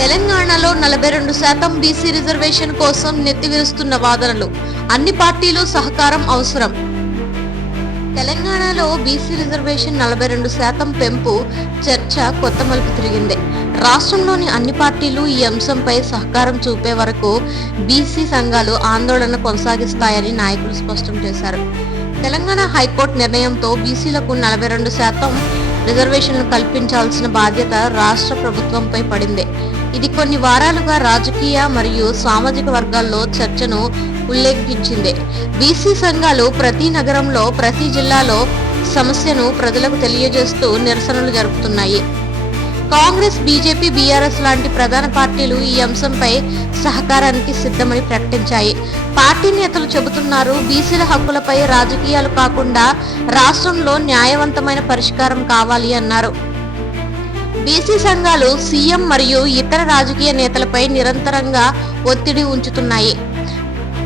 తెలంగాణలో 42% BC reservation కోసం నెత్తివిరుస్తున్న వాదనలు. అన్ని పార్టీలు సహకారం అవసరం. తెలంగాణలో బీసీ రిజర్వేషన్ 42% పెంపు చర్చ కొత్త మలుపు తిరిగింది. రాష్ట్రంలోని అన్ని పార్టీలు ఈ అంశంపై సహకారం చూపే వరకు బీసీ సంఘాలు ఆందోళన కొనసాగిస్తాయని నాయకులు స్పష్టం చేశారు. తెలంగాణ హైకోర్టు నిర్ణయంతో బీసీలకు 42% రిజర్వేషన్లు కల్పించాల్సిన బాధ్యత రాష్ట్ర ప్రభుత్వంపై పడింది. ఇది కొన్ని వారాలుగా రాజకీయ మరియు సామాజిక వర్గాల్లో చర్చను ఉల్లేఖించింది. బీసీ సంఘాలు ప్రతి నగరంలో, ప్రతి జిల్లాలో సమస్యను ప్రజలకు తెలియజేస్తూ నిరసనలు జరుపుతున్నాయి. కాంగ్రెస్, బీజేపీ, బీఆర్ఎస్ లాంటి ప్రధాన పార్టీలు ఈ అంశంపై సహకారానికి సిద్ధమని ప్రకటించాయి. పార్టీ నేతలు చెబుతున్నారు, బీసీల హక్కులపై రాజకీయాలు కాకుండా రాష్ట్రంలో న్యాయవంతమైన పరిష్కారం కావాలి అన్నారు. బీసీ సంఘాలు సీఎం మరియు ఇతర రాజకీయ నేతలపై నిరంతరంగా ఒత్తిడి ఉంచుతున్నాయి.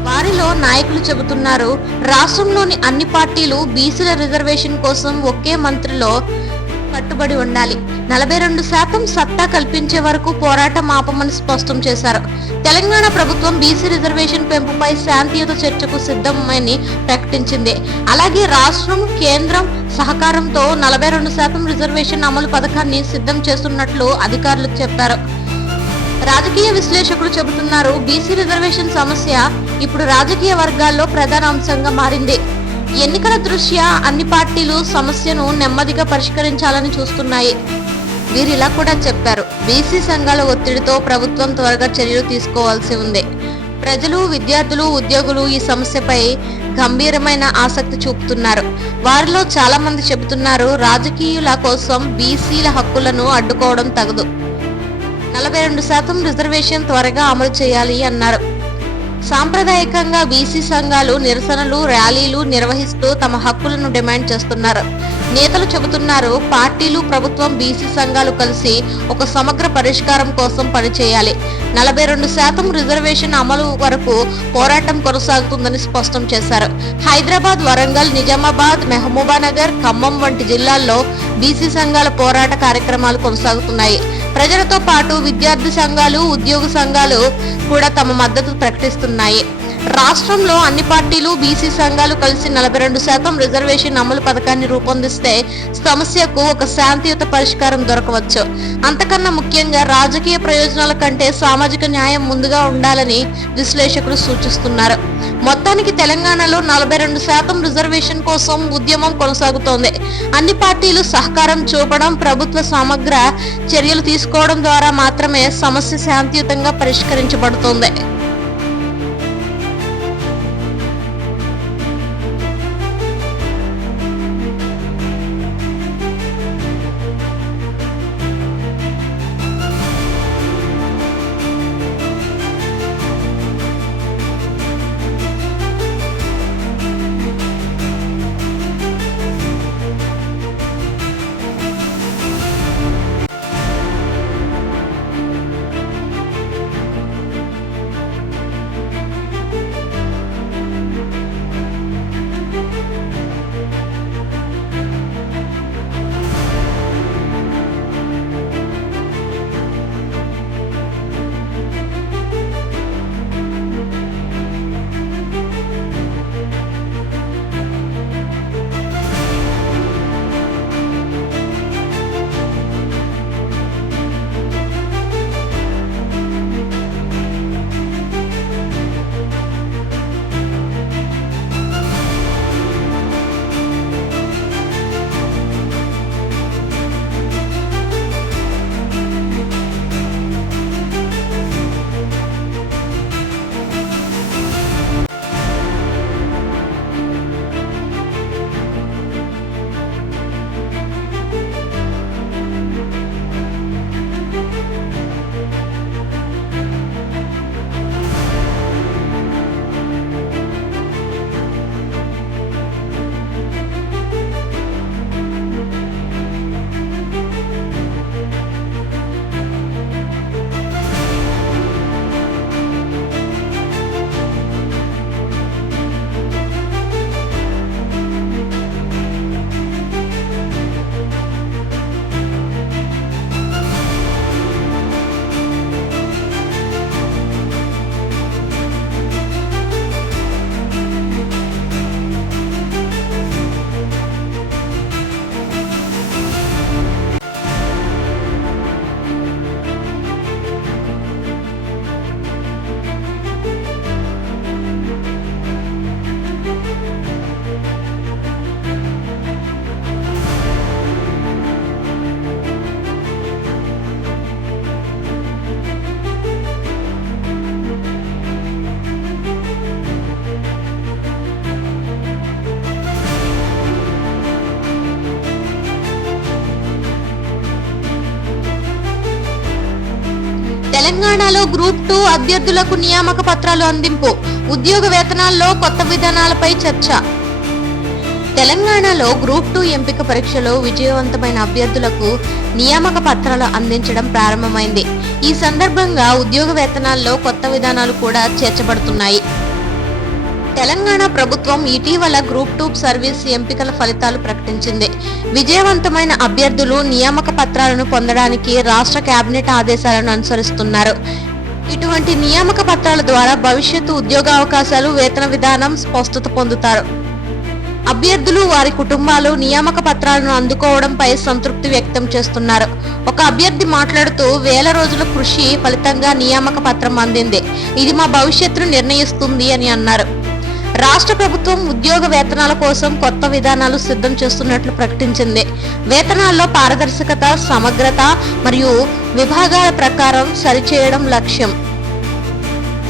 వారిలో నాయకులు చెబుతున్నారు, రాష్ట్రంలోని అన్ని పార్టీలు బీసీల రిజర్వేషన్ కోసం ఒకే మంత్రిలో కట్టుబడి ఉండాలి. 42% సత్తా కల్పించే వరకు పోరాటం ఆపమని స్పష్టం చేశారు. తెలంగాణ ప్రభుత్వం బీసీ రిజర్వేషన్ పెంపుపై శాంతియుత చర్చకు సిద్ధమని ప్రకటించింది. అలాగే రాష్ట్రం, కేంద్రం సహకారంతో 42% రిజర్వేషన్ అమలు పథకాన్ని సిద్ధం చేస్తున్నట్లు అధికారులు చెప్పారు. రాజకీయ విశ్లేషకులు చెబుతున్నారు, బీసీ రిజర్వేషన్ సమస్య ఇప్పుడు రాజకీయ వర్గాల్లో ప్రధాన అంశంగా మారింది. ఎన్నికల దృష్ట్యా అన్ని పార్టీలు సమస్యను నెమ్మదిగా పరిష్కరించాలని చూస్తున్నాయి. వీరిలా కూడా చెప్పారు, బీసీ సంఘాల ఒత్తిడితో ప్రభుత్వం త్వరగా చర్యలు తీసుకోవాల్సి ఉంది. ప్రజలు, విద్యార్థులు, ఉద్యోగులు ఈ సమస్యపై గంభీరమైన ఆసక్తి చూపుతున్నారు. వారిలో చాలా మంది చెబుతున్నారు, రాజకీయుల కోసం బీసీల హక్కులను అడ్డుకోవడం తగదు. 42% రిజర్వేషన్ త్వరగా అమలు చేయాలి అన్నారు. సాంప్రదాయకంగా బీసీ సంఘాలు నిరసనలు, ర్యాలీలు నిర్వహిస్తూ తమ హక్కులను డిమాండ్ చేస్తున్నారు. నేతలు చెబుతున్నారు, పార్టీలు, ప్రభుత్వం, బీసీ సంఘాలు కలిసి ఒక సమగ్ర పరిష్కారం కోసం పనిచేయాలి. 42% రిజర్వేషన్ అమలు వరకు పోరాటం కొనసాగుతుందని స్పష్టం చేశారు. హైదరాబాద్, వరంగల్, నిజామాబాద్, మహబూబానగర్, ఖమ్మం వంటి జిల్లాల్లో బీసీ సంఘాల పోరాట కార్యక్రమాలు కొనసాగుతున్నాయి. ప్రజలతో పాటు విద్యార్థి సంఘాలు, ఉద్యోగ సంఘాలు కూడా తమ మద్దతు ప్రకటిస్తున్నాయి. రాష్ట్రంలో అన్ని పార్టీలు, బీసీ సంఘాలు కలిసి 42% రిజర్వేషన్ అమలు పథకాన్ని రూపొందిస్తే సమస్యకు ఒక శాంతియుత పరిష్కారం దొరకవచ్చు. అంతకన్నా ముఖ్యంగా రాజకీయ ప్రయోజనాల కంటే సామాజిక న్యాయం ముందుగా ఉండాలని విశ్లేషకులు సూచిస్తున్నారు. మొత్తానికి తెలంగాణలో 42% రిజర్వేషన్ కోసం ఉద్యమం కొనసాగుతోంది. అన్ని పార్టీలు సహకారం చూపడం, ప్రభుత్వ సమగ్ర చర్యలు తీసుకోవడం ద్వారా మాత్రమే సమస్య శాంతియుతంగా పరిష్కరించబడుతోంది. తెలంగాణలో గ్రూప్ 2 అభ్యర్థులకు నియామక పత్రాలు అందింపు, ఉద్యోగ వేతనాల్లో కొత్త విధానాలపై చర్చ. తెలంగాణలో గ్రూప్ 2 ఎంపిక పరీక్షలో విజయవంతమైన అభ్యర్థులకు నియామక పత్రాలు అందించడం ప్రారంభమైంది. ఈ సందర్భంగా ఉద్యోగ వేతనాల్లో కొత్త విధానాలు కూడా చేర్చబడుతున్నాయి. తెలంగాణ ప్రభుత్వం ఇటీవల గ్రూప్ 2 సర్వీస్ ఎంపికల ఫలితాలు ప్రకటించింది. విజయవంతమైన అభ్యర్థులు నియామక పత్రాలను పొందడానికి రాష్ట్ర కేబినెట్ ఆదేశాలను అనుసరిస్తున్నారు. ఇటువంటి నియామక పత్రాల ద్వారా భవిష్యత్తు ఉద్యోగావకాశాలు, వేతన విధానం స్పష్టత పొందుతారు. అభ్యర్థులు, వారి కుటుంబాలు నియామక పత్రాలను అందుకోవడంపై సంతృప్తి వ్యక్తం చేస్తున్నారు. ఒక అభ్యర్థి మాట్లాడుతూ, వేల రోజుల కృషి ఫలితంగా నియామక పత్రం అందింది. ఇది మా భవిష్యత్తును నిర్ణయిస్తుంది అని అన్నారు. రాష్ట్ర ప్రభుత్వం ఉద్యోగ వేతనాల కోసం కొత్త విధానాలు సిద్ధం చేస్తున్నట్లు ప్రకటించింది. వేతనాల్లో పారదర్శకత, సమగ్రత మరియు విభాగాల ప్రకారం సరిచేయడం లక్ష్యం.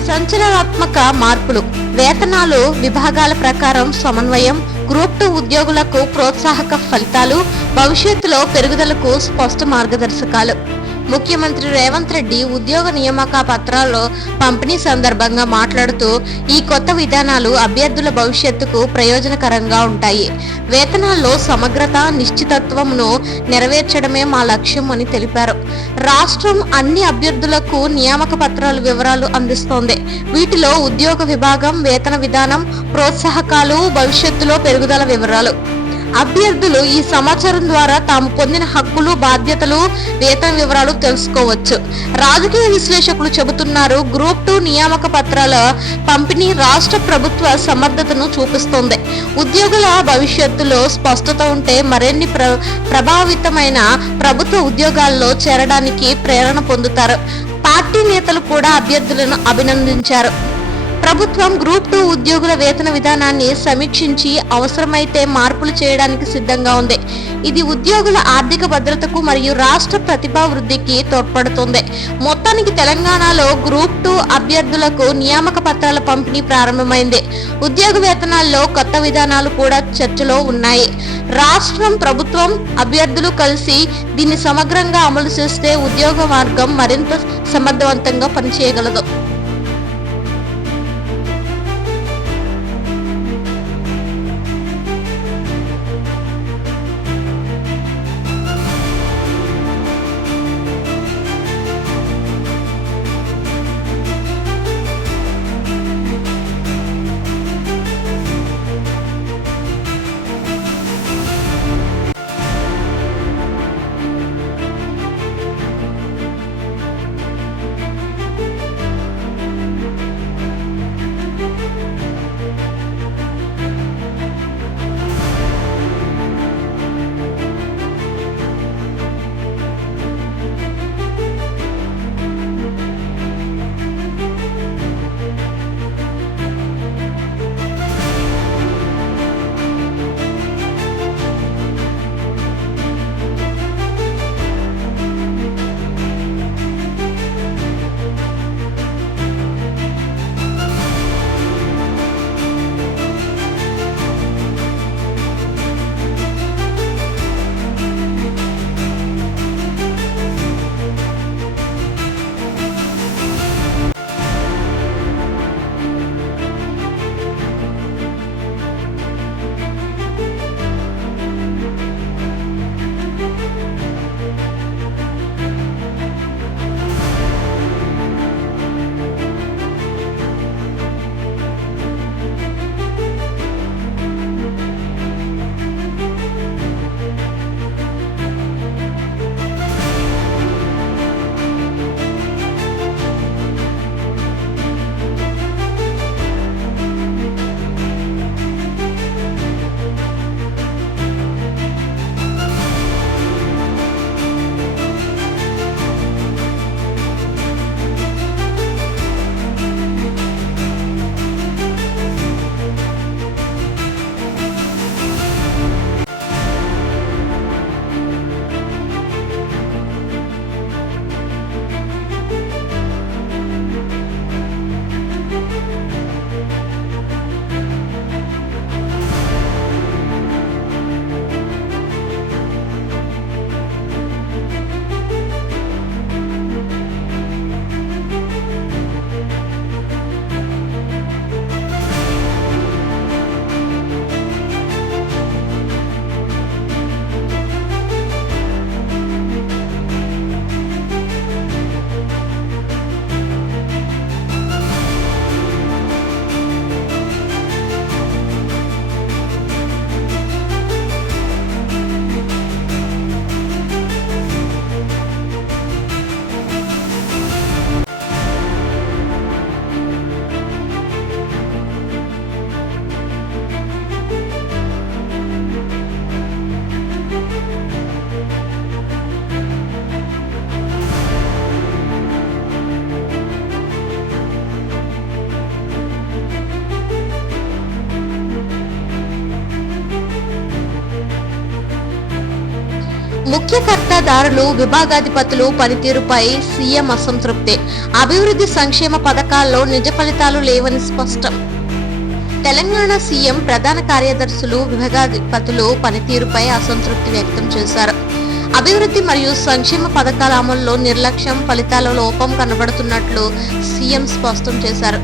సంచలనాత్మక మార్పులు, వేతనాలు విభాగాల ప్రకారం సమన్వయం, గ్రూప్ 2 ఉద్యోగులకు ప్రోత్సాహక ఫలితాలు, భవిష్యత్తులో పెరుగుదలకు స్పష్ట మార్గదర్శకాలు. ముఖ్యమంత్రి రేవంత్ రెడ్డి ఉద్యోగ నియామక పత్రాల్లో పంపిణీ సందర్భంగా మాట్లాడుతూ, ఈ కొత్త విధానాలు అభ్యర్థుల భవిష్యత్తుకు ప్రయోజనకరంగా ఉంటాయి. వేతనాల్లో సమగ్రత, నిశ్చితత్వంను నెరవేర్చడమే మా లక్ష్యం అని తెలిపారు. రాష్ట్రం అన్ని అభ్యర్థులకు నియామక పత్రాల వివరాలు అందిస్తోంది. వీటిలో ఉద్యోగ విభాగం, వేతన విధానం, ప్రోత్సాహకాలు, భవిష్యత్తులో పెరుగుదల వివరాలు. అభ్యర్థులు ఈ సమాచారం ద్వారా తాము పొందిన హక్కులు, బాధ్యతలు, వేతన వివరాలు తెలుసుకోవచ్చు. రాజకీయ విశ్లేషకులు చెబుతున్నారు, గ్రూప్ 2 నియామక పత్రాల పంపిణీ రాష్ట్ర ప్రభుత్వ సమర్థతను చూపిస్తోంది. ఉద్యోగుల భవిష్యత్తులో స్పష్టత ఉంటే మరిన్ని ప్రభావితమైన ప్రభుత్వ ఉద్యోగాల్లో చేరడానికి ప్రేరణ పొందుతారు. పార్టీ నేతలు కూడా అభ్యర్థులను అభినందించారు. ప్రభుత్వం గ్రూప్ 2 ఉద్యోగుల వేతన విధానాన్ని సమీక్షించి అవసరమైతే మార్పులు చేయడానికి సిద్ధంగా ఉంది. ఇది ఉద్యోగుల ఆర్థిక భద్రతకు మరియు రాష్ట్ర ప్రతిభా వృద్ధికి తోడ్పడుతుంది. మొత్తానికి తెలంగాణలో గ్రూప్ 2 అభ్యర్థులకు నియామక పత్రాల పంపిణీ ప్రారంభమైంది. ఉద్యోగ వేతనాల్లో కొత్త విధానాలు కూడా చర్చలో ఉన్నాయి. రాష్ట్రం, ప్రభుత్వం, అభ్యర్థులు కలిసి దీన్ని సమగ్రంగా అమలు చేస్తే ఉద్యోగ మార్గం మరింత సమర్థవంతంగా పనిచేయగలదు. ముఖ్య కర్తాదారులు, విభాగాధిపతులు పనితీరుపై సీఎం అసంతృప్తి. అభివృద్ధి సంక్షేమ పథకాల్లో నిజ ఫలితాలు లేవని స్పష్టం. తెలంగాణ సీఎం ప్రధాన కార్యదర్శులు, విభాగాధిపతులు పనితీరుపై అసంతృప్తి వ్యక్తం చేశారు. అభివృద్ధి మరియు సంక్షేమ పథకాల అమలులో నిర్లక్ష్యం, ఫలితాల లోపం కనబడుతున్నట్లు సీఎం స్పష్టం చేశారు.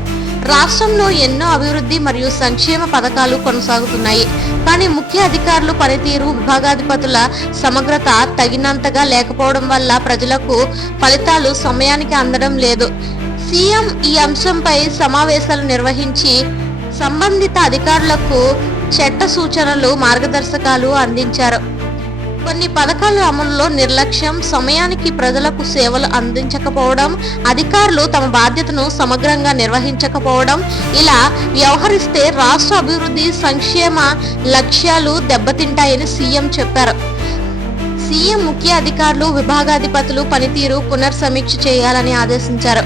రాష్ట్రంలో ఎన్నో అభివృద్ధి మరియు సంక్షేమ పథకాలు కొనసాగుతున్నాయి. కానీ ముఖ్య అధికారులు పనితీరు, విభాగాధిపతుల సమగ్రత తగినంతగా లేకపోవడం వల్ల ప్రజలకు ఫలితాలు సమయానికి అందడం లేదు. సీఎం ఈ అంశంపై సమావేశాలు నిర్వహించి సంబంధిత అధికారులకు చట్ట సూచనలు, మార్గదర్శకాలు అందించారు. కొన్ని పథకాల అమలులో నిర్లక్ష్యం, సమయానికి ప్రజలకు సేవలు అందించకపోవడం, అధికారులు తమ బాధ్యతను సమగ్రంగా నిర్వహించకపోవడం, ఇలా వ్యవహరిస్తే రాష్ట్ర అభివృద్ధి, సంక్షేమ లక్ష్యాలు దెబ్బతింటాయని సీఎం చెప్పారు. సీఎం ముఖ్య అధికారులు, విభాగాధిపతులు పనితీరు పునర్సమీక్ష చేయాలని ఆదేశించారు.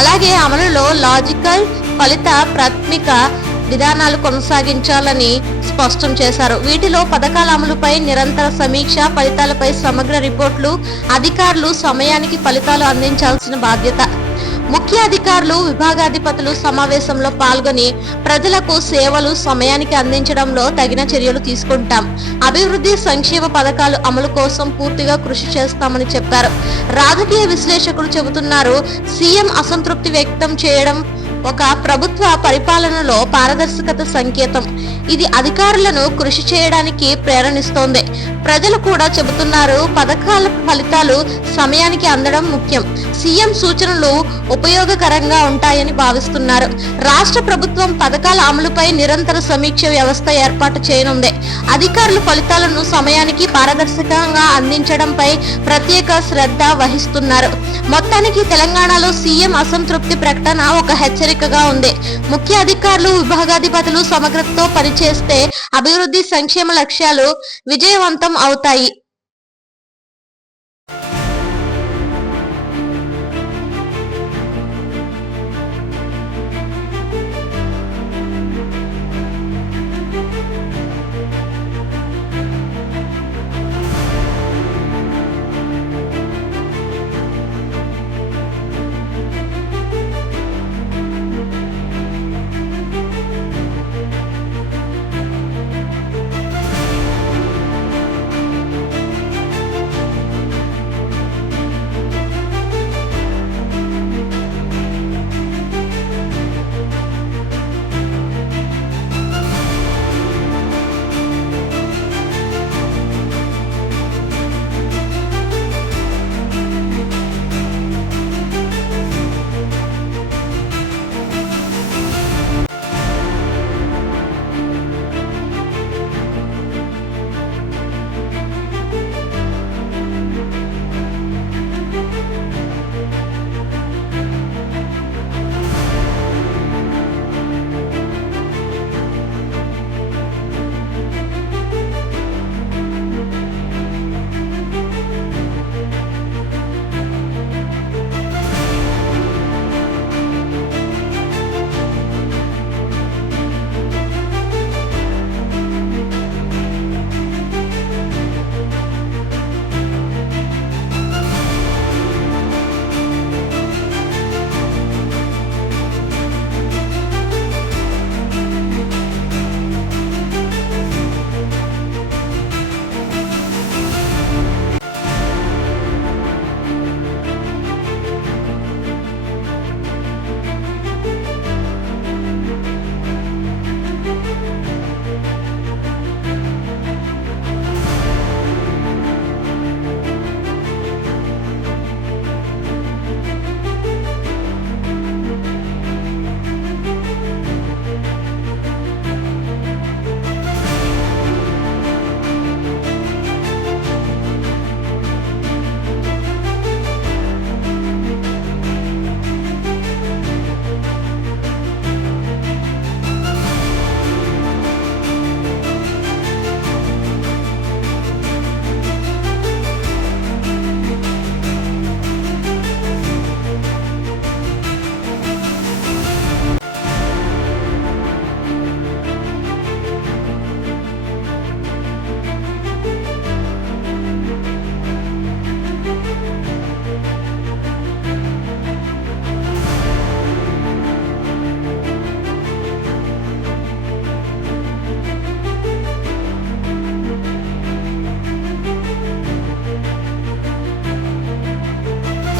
అలాగే అమలులో లాజికల్, ఫలిత ప్రాథమిక విధానాలు కొనసాగించాలని స్పష్టం చేశారు. వీటిలో పథకాల అమలుపై నిరంతర సమీక్ష, ఫలితాలపై సమగ్ర రిపోర్టులు, అధికారులు సమయానికి ఫలితాలు అందించాల్సిన బాధ్యత. ముఖ్య అధికారులు, విభాగాధిపతులు సమావేశంలో పాల్గొని ప్రజలకు సేవలు సమయానికి అందించడంలో తగిన చర్యలు తీసుకుంటాం. అభివృద్ధి, సంక్షేమ పథకాలు అమలు కోసం పూర్తిగా కృషి చేస్తామని చెప్పారు. రాజకీయ విశ్లేషకులు చెబుతున్నారు, సీఎం అసంతృప్తి వ్యక్తం చేయడం ఒక ప్రభుత్వ పరిపాలనలో పారదర్శకత సంకేతం. ఇది అధికారులను కృషి చేయడానికి ప్రేరణిస్తోంది. ప్రజలు కూడా చెబుతున్నారు, పథకాల ఫలితాలు సమయానికి అందడం ముఖ్యం. సీఎం సూచనలు ఉపయోగకరంగా ఉంటాయని భావిస్తున్నారు. రాష్ట్ర ప్రభుత్వం పథకాల అమలుపై నిరంతర సమీక్ష వ్యవస్థ ఏర్పాటు చేయనుంది. అధికారులు ఫలితాలను సమయానికి, పారదర్శకంగా అందించడంపై ప్రత్యేక శ్రద్ధ వహిస్తున్నారు. మొత్తానికి తెలంగాణలో సీఎం అసంతృప్తి ప్రకటన ఒక హెచ్చరికగా ఉంది. ముఖ్య అధికారులు, విభాగాధిపతులు సమగ్రతతో పనిచేస్తే అభివృద్ధి, సంక్షేమ లక్ష్యాలు విజయవంతం అవుతాయి.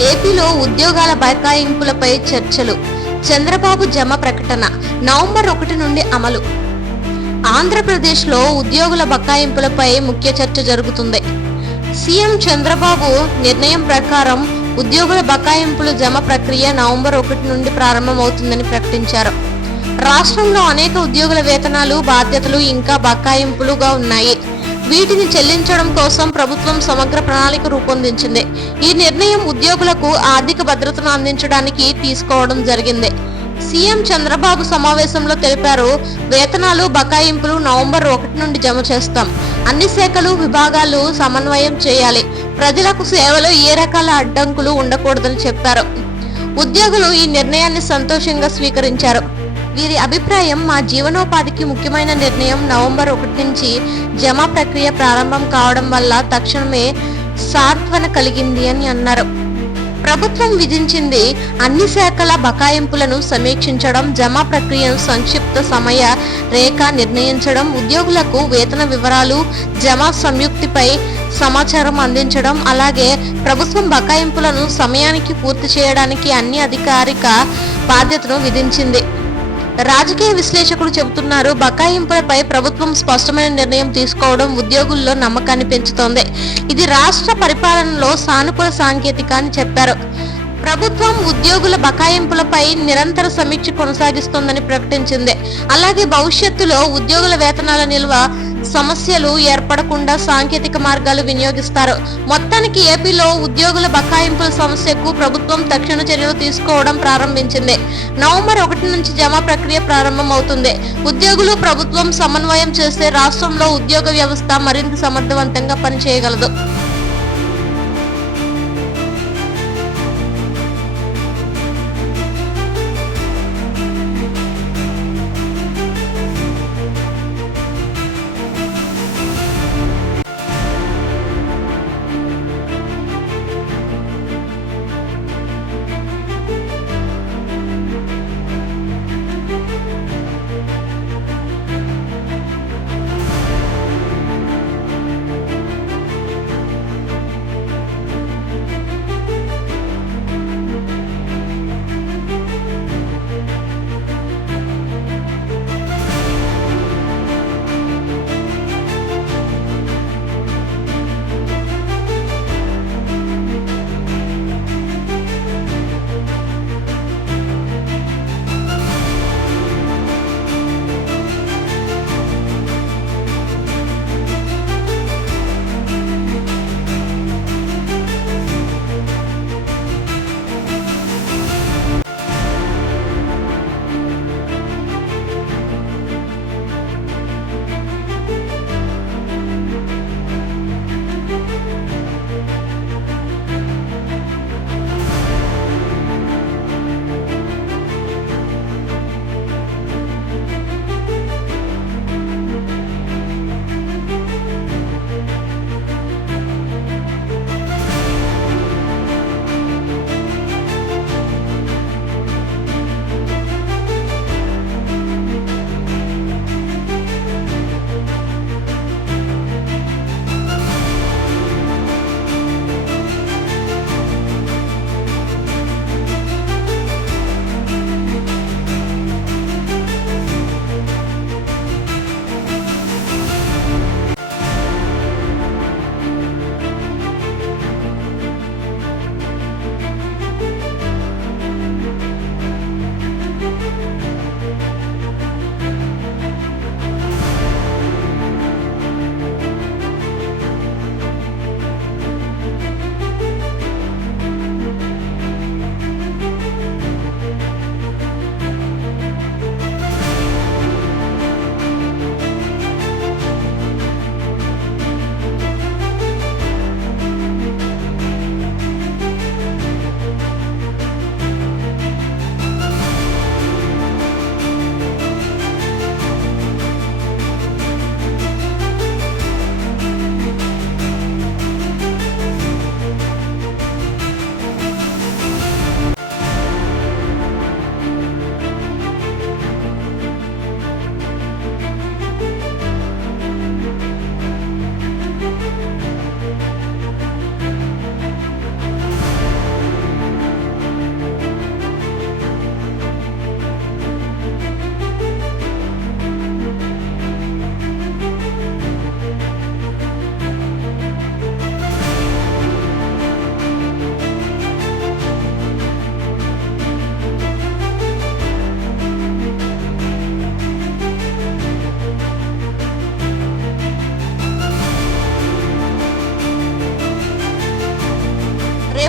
ఏపీలో ఉద్యోగాల బకాయింపులపై చర్చలు. చంద్రబాబు జమ ప్రకటన నవంబర్ 1 నుండి అమలు. ఆంధ్రప్రదేశ్లో ఉద్యోగుల బకాయింపులపై ముఖ్య చర్చ జరుగుతుంది. సీఎం చంద్రబాబు నిర్ణయం ప్రకారం ఉద్యోగుల బకాయింపుల జమ ప్రక్రియ నవంబర్ 1 నుండి ప్రారంభమవుతుందని ప్రకటించారు. రాష్ట్రంలో అనేక ఉద్యోగుల వేతనాలు, బాధ్యతలు ఇంకా బకాయింపులుగా ఉన్నాయి. వీటిని చెల్లించడం కోసం ప్రభుత్వం సమగ్ర ప్రణాళిక రూపొందించింది. ఈ నిర్ణయం ఉద్యోగులకు ఆర్థిక భద్రతను అందించడానికి తీసుకోవడం జరిగింది. సీఎం చంద్రబాబు సమావేశంలో తెలిపారు, వేతనాలు, బకాయింపులు నవంబర్ 1 నుండి జమ చేస్తాం. అన్ని శాఖలు, విభాగాలు సమన్వయం చేయాలి. ప్రజలకు సేవలో ఏ రకాల అడ్డంకులు ఉండకూడదని చెప్పారు. ఉద్యోగులు ఈ నిర్ణయాన్ని సంతోషంగా స్వీకరించారు. వీరి అభిప్రాయం, మా జీవనోపాధికి ముఖ్యమైన నిర్ణయం. నవంబర్ 1 నుంచి జమా ప్రక్రియ ప్రారంభం కావడం వల్ల తక్షణమే సాంత్వన కలిగింది అని అన్నారు. ప్రభుత్వం విధించింది అన్ని శాఖల బకాయింపులను సమీక్షించడం, జమా ప్రక్రియను సంక్షిప్త సమయ రేఖ నిర్ణయించడం, ఉద్యోగులకు వేతన వివరాలు, జమా సంయుక్తిపై సమాచారం అందించడం, అలాగే ప్రభుత్వం బకాయింపులను సమయానికి పూర్తి చేయడానికి అన్ని అధికారిక బాధ్యతను విధించింది. రాజకీయ విశ్లేషకులు చెబుతున్నారు, బకాయింపులపై ప్రభుత్వం స్పష్టమైన నిర్ణయం తీసుకోవడం ఉద్యోగుల్లో నమ్మకాన్ని పెంచుతోంది. ఇది రాష్ట్ర పరిపాలనలో సానుకూల సాంకేతిక అని చెప్పారు. ప్రభుత్వం ఉద్యోగుల బకాయింపులపై నిరంతర సమీక్ష కొనసాగిస్తోందని ప్రకటించింది. అలాగే భవిష్యత్తులో ఉద్యోగుల వేతనాల నిల్వ సమస్యలు ఏర్పడకుండా సాంకేతిక మార్గాలు వినియోగిస్తారు. మొత్తానికి ఏపీలో ఉద్యోగుల బకాయింపుల సమస్యకు ప్రభుత్వం తక్షణ చర్యలు తీసుకోవడం ప్రారంభించింది. నవంబర్ 1 నుంచి జమా ప్రక్రియ ప్రారంభం అవుతుంది. ఉద్యోగులు, ప్రభుత్వం సమన్వయం చేస్తే రాష్ట్రంలో ఉద్యోగ వ్యవస్థ మరింత సమర్థవంతంగా పనిచేయగలదు.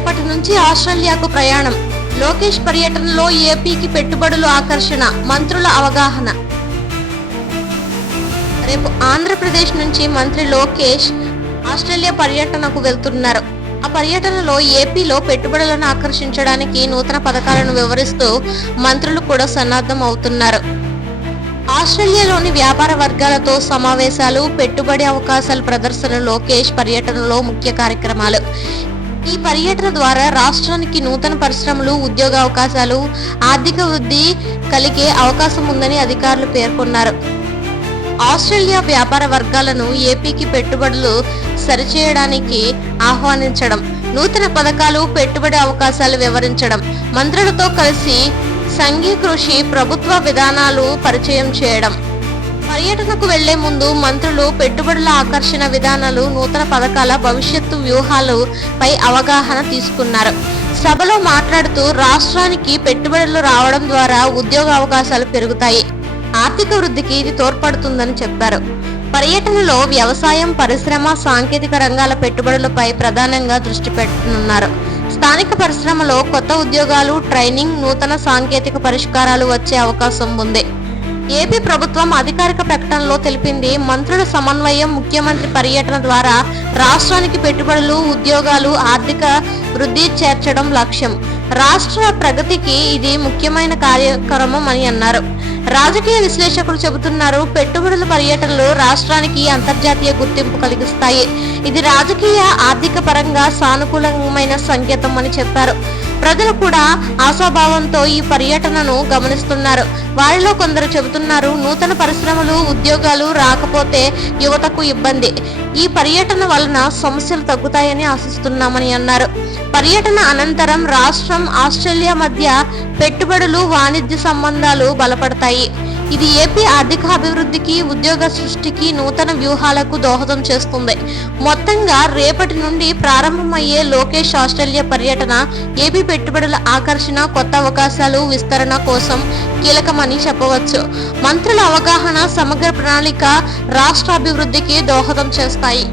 రేపటి నుంచి ఆస్ట్రేలియాకు ప్రయాణం. లోకేష్ పర్యటనలో ఏపీకి పెట్టుబడులు ఆకర్షణ, మంత్రుల అవగాహన. రేపు ఆంధ్రప్రదేశ్ నుంచి మంత్రి లోకేష్ ఆస్ట్రేలియా పర్యటనకు వెళ్తున్నారు. ఆ పర్యటనలో ఏపీలో పెట్టుబడులను ఆకర్షించడానికి నూతన పథకాలను వివరిస్తూ మంత్రులు కూడా సన్నద్ధం అవుతున్నారు. ఆస్ట్రేలియాలోని వ్యాపార వర్గాలతో సమావేశాలు, పెట్టుబడి అవకాశాల ప్రదర్శన లోకేష్ పర్యటనలో ముఖ్య కార్యక్రమాలు. ఈ పర్యటన ద్వారా రాష్ట్రానికి నూతన పరిశ్రమలు, ఉద్యోగ అవకాశాలు, ఆర్థిక వృద్ధి కలిగే అవకాశం ఉందని అధికారులు పేర్కొన్నారు. ఆస్ట్రేలియా వ్యాపార వర్గాలను ఏపీకి పెట్టుబడులు సరిచేయడానికి ఆహ్వానించడం, నూతన పథకాలు, పెట్టుబడి అవకాశాలు వివరించడం, మంత్రులతో కలిసి సంఘీకృషి ప్రభుత్వ విధానాలు పరిచయం చేయడం. పర్యటనకు వెళ్లే ముందు మంత్రులు పెట్టుబడుల ఆకర్షణ విధానాలు, నూతన పథకాల భవిష్యత్తు వ్యూహాలు పై అవగాహన తీసుకున్నారు. సభలో మాట్లాడుతూ రాష్ట్రానికి పెట్టుబడులు రావడం ద్వారా ఉద్యోగ అవకాశాలు పెరుగుతాయి, ఆర్థిక వృద్ధికి ఇది తోడ్పడుతుందని చెప్పారు. పర్యటనలో వ్యవసాయం, పరిశ్రమ, సాంకేతిక రంగాల పెట్టుబడులపై ప్రధానంగా దృష్టి పెట్టనున్నారు. స్థానిక పరిశ్రమలో కొత్త ఉద్యోగాలు, ట్రైనింగ్, నూతన సాంకేతిక పరిష్కారాలు వచ్చే అవకాశం ఉంది. ఏపీ ప్రభుత్వం అధికారిక ప్రకటనలో తెలిపింది, మంత్రుల సమన్వయం, ముఖ్యమంత్రి పర్యటన ద్వారా రాష్ట్రానికి పెట్టుబడులు, ఉద్యోగాలు, ఆర్థిక వృద్ధి చేర్చడం లక్ష్యం. రాష్ట్ర ప్రగతికి ఇది ముఖ్యమైన కార్యక్రమం అని అన్నారు. రాజకీయ విశ్లేషకులు చెబుతున్నారు, పెట్టుబడుల పర్యటనలు రాష్ట్రానికి అంతర్జాతీయ గుర్తింపు కలిగిస్తాయి. ఇది రాజకీయ, ఆర్థిక పరంగా సానుకూలమైన సంకేతం అని చెప్పారు. ప్రజలు కూడా ఆశాభావంతో ఈ పర్యటనను గమనిస్తున్నారు. వారిలో కొందరు చెబుతున్నారు, నూతన పరిశ్రమలు, ఉద్యోగాలు రాకపోతే యువతకు ఇబ్బంది. ఈ పర్యటన వలన సమస్యలు తగ్గుతాయని ఆశిస్తున్నామని అన్నారు. పర్యటన అనంతరం రాష్ట్రం, ఆస్ట్రేలియా మధ్య పెట్టుబడులు, వాణిజ్య సంబంధాలు బలపడతాయి. ఇది ఏపీ ఆర్థిక అభివృద్ధికి, ఉద్యోగ సృష్టికి, నూతన వ్యూహాలకు దోహదం చేస్తుంది. మొత్తంగా రేపటి నుండి ప్రారంభమయ్యే లోకేష్ ఆస్ట్రేలియా పర్యటన ఏపీ పెట్టుబడుల ఆకర్షణ, కొత్త అవకాశాలు, విస్తరణ కోసం కీలకమని చెప్పవచ్చు. మంత్రుల అవగాహన, సమగ్ర ప్రణాళిక రాష్ట్ర అభివృద్ధికి దోహదం చేస్తాయి.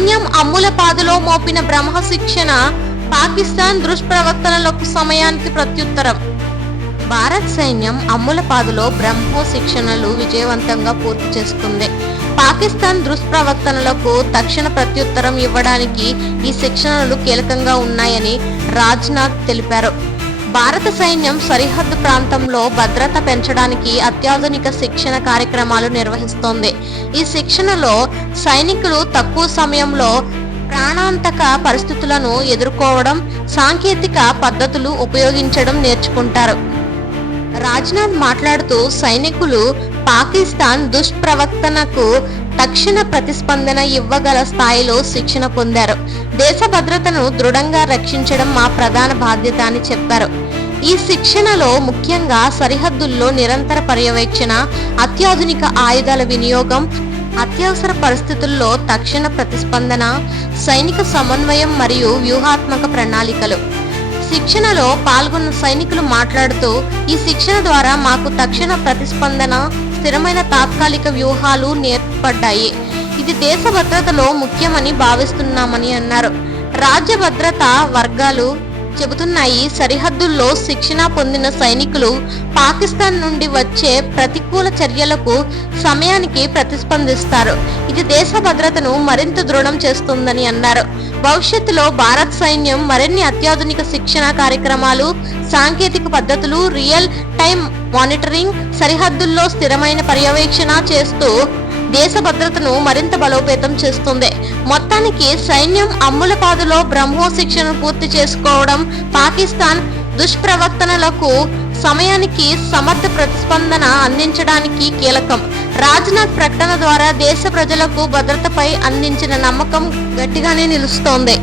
సైన్యం అమ్ముల పాదులో మోపిన బ్రహ్మ శిక్షణ, పాకిస్తాన్ దుష్ప్రవర్తనలకు సమయానికి ప్రత్యుత్తరం. భారత్ సైన్యం అమ్ముల పాదులో బ్రహ్మో శిక్షణలు విజయవంతంగా పూర్తి చేసుకుంది. పాకిస్తాన్ దుష్ప్రవర్తనలకు తక్షణ ప్రత్యుత్తరం ఇవ్వడానికి ఈ శిక్షణలు కీలకంగా ఉన్నాయని రాజ్నాథ్ తెలిపారు. భారత సైన్యం సరిహద్దు ప్రాంతంలో భద్రత పెంచడానికి అత్యాధునిక శిక్షణ కార్యక్రమాలు నిర్వహిస్తోంది. ఈ శిక్షణలో సైనికులు తక్కువ సమయంలో ప్రాణాంతక పరిస్థితులను ఎదుర్కోవడం, సాంకేతిక పద్ధతులు ఉపయోగించడం నేర్చుకుంటారు. రాజ్నాథ్ మాట్లాడుతూ సైనికులు పాకిస్తాన్ దుష్ప్రవర్తనకు తక్షణ ప్రతిస్పందన ఇవ్వగల స్థాయిలో శిక్షణ పొందారు. దేశ భద్రతను దృఢంగా రక్షించడం మా ప్రధాన బాధ్యత అని చెప్పారు. ఈ శిక్షణలో ముఖ్యంగా సరిహద్దుల్లో నిరంతర పర్యవేక్షణ, అత్యాధునిక ఆయుధాల వినియోగం, అత్యవసర పరిస్థితుల్లో తక్షణ ప్రతిస్పందన, సైనిక సమన్వయం మరియు వ్యూహాత్మక ప్రణాళికలు. శిక్షణలో పాల్గొన్న సైనికులు మాట్లాడుతూ ఈ శిక్షణ ద్వారా మాకు తక్షణ ప్రతిస్పందన, స్థిరమైన తాత్కాలిక వ్యూహాలు నేర్పడ్డాయి. ఇది దేశ భద్రతలో ముఖ్యమని భావిస్తున్నామని అన్నారు. రాజ్య భద్రతా వర్గాలు చెబుతున్నాయి, సరిహద్దుల్లో శిక్షణ పొందిన సైనికులు పాకిస్తాన్ నుండి వచ్చే ప్రతికూల చర్యలకు సమయానికి ప్రతిస్పందిస్తారు. ఇది దేశ భద్రతను మరింత దృఢం చేస్తుందని అన్నారు. భవిష్యత్తులో భారత్ సైన్యం మరిన్ని అత్యాధునిక శిక్షణ కార్యక్రమాలు, సాంకేతిక పద్ధతులు, రియల్ టైం మానిటరింగ్, సరిహద్దుల్లో స్థిరమైన పర్యవేక్షణ చేస్తూ దేశ భద్రతను మరింత బలోపేతం చేస్తుంది. మొత్తానికి సైన్యం అమ్ముల పాదులో బ్రహ్మో శిక్షను పూర్తి చేసుకోవడం పాకిస్తాన్ దుష్ప్రవర్తనలకు సమయానికి సమర్థ ప్రతిస్పందన అందించడానికి కీలకం. రాజ్నాథ్ ప్రకటన ద్వారా దేశ ప్రజలకు భద్రతపై అందించిన నమ్మకం గట్టిగానే నిలుస్తోంది.